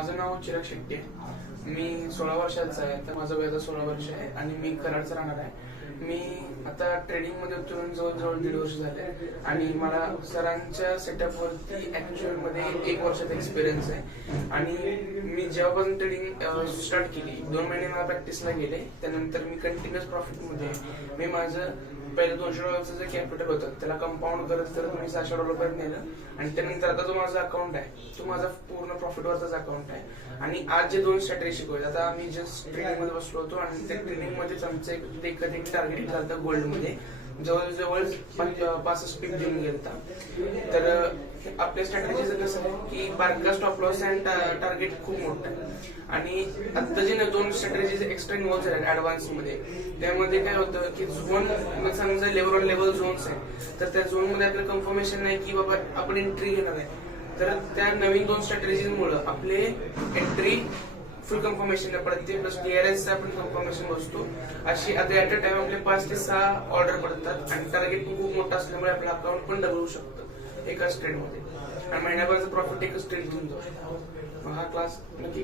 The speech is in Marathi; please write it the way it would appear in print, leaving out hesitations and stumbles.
माझं नाव चिराग शेट्टी आहे. मी 16 वर्षाचा आहे. तर माझं वय आता 16 वर्ष आहे आणि मी कराडचा राहणार आहे. मी आता ट्रेडिंगमध्ये उतरून जवळजवळ 1.5 वर्ष झाले आणि मला सरांच्या सेटअपवरती ॲक्च्युअलमध्ये 1 वर्षाचा एक्सपिरियन्स आहे. आणि मी जेव्हापासून ट्रेडिंग स्टार्ट केली 2 महिने मला प्रॅक्टिसला गेले. त्यानंतर मी कंटिन्युअस प्रॉफिटमध्ये मी माझं पहिलं $200 जे कॅपिटल होतं त्याला कंपाऊंड करत मी $600 नेलं आणि त्यानंतर आता जो माझा अकाउंट आहे तो माझा पूर्ण प्रॉफिटवरचाच अकाउंट आहे. आणि आज जे 2 स्ट्रॅटेजी शिकवले, आता आम्ही जस्ट ट्रेनिंग मध्ये बसलो होतो आणि त्या ट्रेनिंग मध्येच आमचं एक टार्गेट झालं गोल्ड मध्ये जवळजवळ 65 पीक देऊन गेलता. तर आपल्या स्ट्रॅटेजीचं कसं आहे की बारका स्टॉप लॉस अँड टार्गेट खूप मोठं आहे. आणि आता जे 2 स्ट्रॅटेजीज एक्स्ट्रा इन्व्हॉल्व झाल्या ऍडव्हान्स मध्ये, त्यामध्ये काय होतं की झोन समजा लेवल झोन्स आहे तर त्या झोन मध्ये आपलं कन्फर्मेशन नाही की बाबा आपण एंट्री घेणार आहे. तर त्या नवीन 2 स्ट्रॅटेजीमुळे आपले एंट्री फुल कन्फर्मेशन पडते प्लस DRS आपण कन्फर्मेशन बसतो. अशी आता ऍट अ टाइम आपले 5 ते 6 ऑर्डर पडतात आणि टार्गेट पण खूप मोठा असल्यामुळे आपलं अकाउंट पण डबल होऊ शकतं एकाच ट्रेड मध्ये आणि महिन्याभराचं प्रॉफिट एकच ट्रेड घेऊन जाऊ शकतो. हा क्लास नक्की